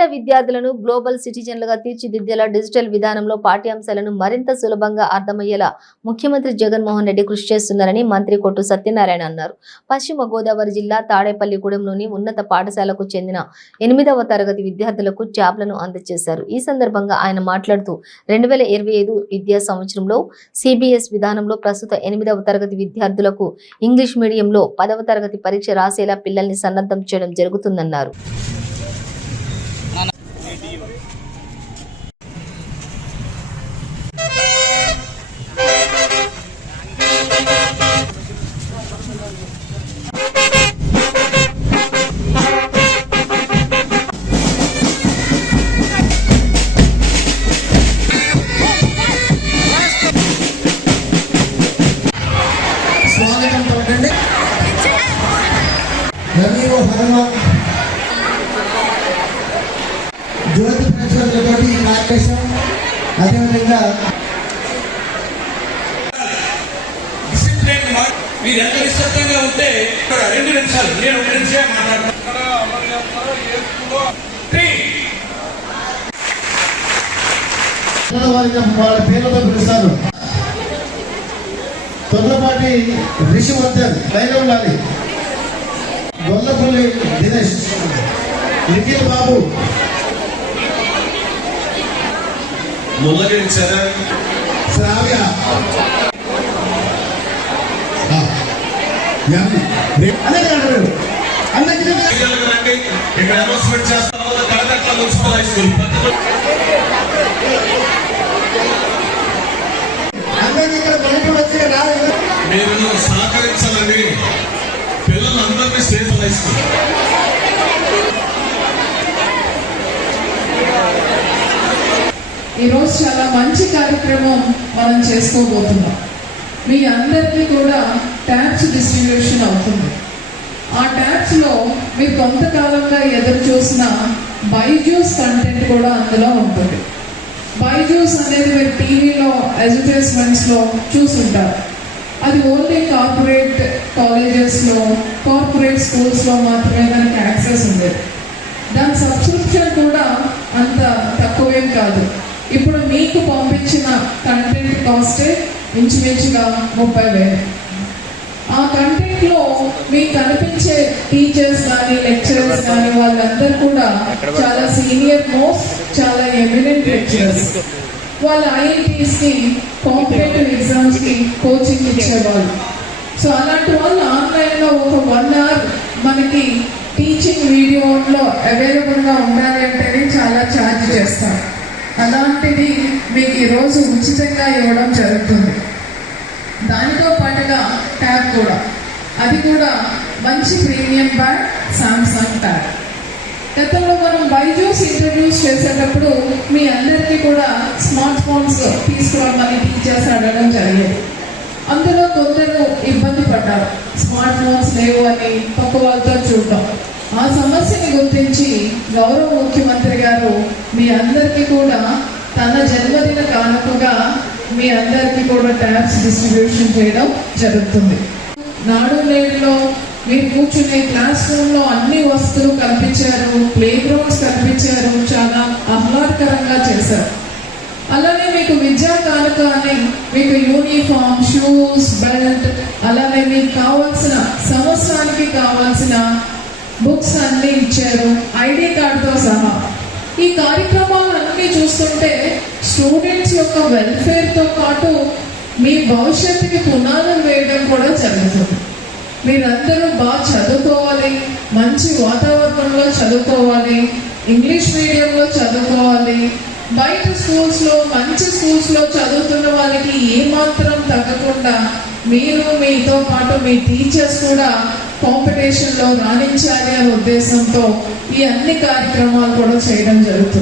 పేద విద్యార్థులను global సిటిజన్లుగా తీర్చిదిద్దేలా digital విధానంలో పాఠ్యాంశాలను మరింత సులభంగా అర్థమయ్యేలా ముఖ్యమంత్రి జగన్మోహన్ రెడ్డి కృషి చేస్తున్నారని మంత్రి కొట్టు సత్యనారాయణ అన్నారు. పశ్చిమ గోదావరి జిల్లా తాడేపల్లిగూడెంలోని ఉన్నత పాఠశాలకు చెందిన 8వ తరగతి విద్యార్థులకు ట్యాబ్లను అందజేశారు. ఈ సందర్భంగా ఆయన మాట్లాడుతూ 2025 విద్యా సంవత్సరంలో సిబిఎస్ విధానంలో ప్రస్తుత 8వ తరగతి విద్యార్థులకు ఇంగ్లీష్ మీడియంలో 10వ తరగతి పరీక్ష రాసేలా పిల్లల్ని సన్నద్ధం చేయడం జరుగుతుందన్నారు. స్వాగతం పలకండి. రమీరో హనుమాన్ జ్యోతి ప్రజ్వలతోటి ఈ కార్యక్రమం అదేవిధంగా మీరు ఎంత నిశ్శబ్దంగా ఉంటే 2 నిమిషాలు నేను 1 నిమిషం మాట్లాడతాను. వాళ్ళ పేర్లతో పిలుస్తారు. తొందరపాటి రిషివర్ధన్, లైనవులాలి, గొల్లపల్లి దినేష్, నిఖిల్ బాబు, ముల్లగిరి చరణ్, శ్రావ్య, ఇక్కడ అనౌన్స్మెంట్ చేస్తాం. కడకట్ల మున్సిపల్ హై స్కూల్ మీరు సహకరించాలని పిల్లలందరినీ స్టేజ్ హై స్కూల్ ఈరోజు చాలా మంచి కార్యక్రమం మనం చేసుకోబోతున్నాం. మీ అందరికీ కూడా ట్యాబ్స్ డిస్ట్రిబ్యూషన్ అవుతుంది. ఆ ట్యాబ్స్లో మీరు కొంతకాలంగా ఎదురు చూసిన బైజూస్ కంటెంట్ కూడా అందులో ఉంటుంది. బైజూస్ అనేది మీరు టీవీలో అడ్వర్టైజ్మెంట్స్లో చూసుంటారు. అది ఓన్లీ కార్పొరేట్ కాలేజెస్లో, కార్పొరేట్ స్కూల్స్లో మాత్రమే దానికి యాక్సెస్ ఉండేది. దాని సబ్స్క్రిప్షన్ కూడా అంత తక్కువేం కాదు. ఇప్పుడు మీకు పంపించిన కంటెంట్ కాస్టే ఇంచుమించుగా 30,000. ఆ కంటెంట్లో మీకు కనిపించే టీచర్స్ కానీ లెక్చరర్స్ కానీ వాళ్ళందరూ కూడా చాలా సీనియర్ మోస్ట్, చాలా ఎమినెంట్ లెక్చరర్స్. వాళ్ళ ఐఐటీస్కి, కాంపిటేటివ్ ఎగ్జామ్స్కి కోచింగ్ ఇచ్చేవాళ్ళు. సో అలాంటి వాళ్ళు ఆన్లైన్లో ఒక 1 అవర్ మనకి టీచింగ్ వీడియోలో అవైలబుల్గా ఉండాలి అంటే చాలా ఛార్జ్ చేస్తారు. అలాంటిది మీకు ఈరోజు ఉచితంగా ఇవ్వడం జరుగుతుంది. దానితో పాటుగా ట్యాబ్ కూడా, అది కూడా మంచి ప్రీమియం బ్రాండ్ సామ్సంగ్ ట్యాబ్. గతంలో మనం బైజూస్ ఇంట్రడ్యూస్ చేసేటప్పుడు మీ అందరికీ కూడా స్మార్ట్ ఫోన్స్ తీసుకురామని టీచర్స్ అడగడం జరిగేది. అందులో కొందరు ఇబ్బంది పడ్డారు, స్మార్ట్ ఫోన్స్ లేవు అని పక్క వాళ్ళతో చూడటం. ఆ సమస్యని గుర్తించి గౌరవ ముఖ్యమంత్రి గారు మీ అందరికీ కూడా తన జన్మదిన కానుకగా మీ అందరికీ కూడా ట్యాబ్స్ డిస్ట్రిబ్యూషన్ చేయడం జరుగుతుంది. నాడు నేడులో మీరు కూర్చునే క్లాస్ రూమ్లో అన్ని వస్తువులు కల్పించారు, ప్లే గ్రౌండ్స్ కల్పించారు, చాలా ఆహ్లాదకరంగా చేశారు. అలానే మీకు విద్యా కానుక అని మీకు యూనిఫామ్, షూస్, బెల్ట్, అలానే మీకు కావాల్సిన సంవత్సరానికి కావాల్సిన బుక్స్ అన్నీ ఇచ్చారు, ఐడి కార్డుతో సహా. ఈ కార్యక్రమాలన్నీ చూస్తుంటే స్టూడెంట్స్ యొక్క వెల్ఫేర్తో పాటు మీ భవిష్యత్తుకి పునాదులు వేయడం కూడా జరుగుతుంది. మీరందరూ బాగా చదువుకోవాలి, మంచి వాతావరణంలో చదువుకోవాలి, ఇంగ్లీష్ మీడియంలో చదువుకోవాలి. బయట స్కూల్స్లో, మంచి స్కూల్స్లో చదువుతున్న వాళ్ళకి ఏమాత్రం తగ్గకుండా మీరు, మీతో పాటు మీ టీచర్స్ కూడా కాంపిటీషన్లో రాణించాలి అనే ఉద్దేశంతో ఈ అన్ని కార్యక్రమాలు కూడా చేయడం జరుగుతుంది.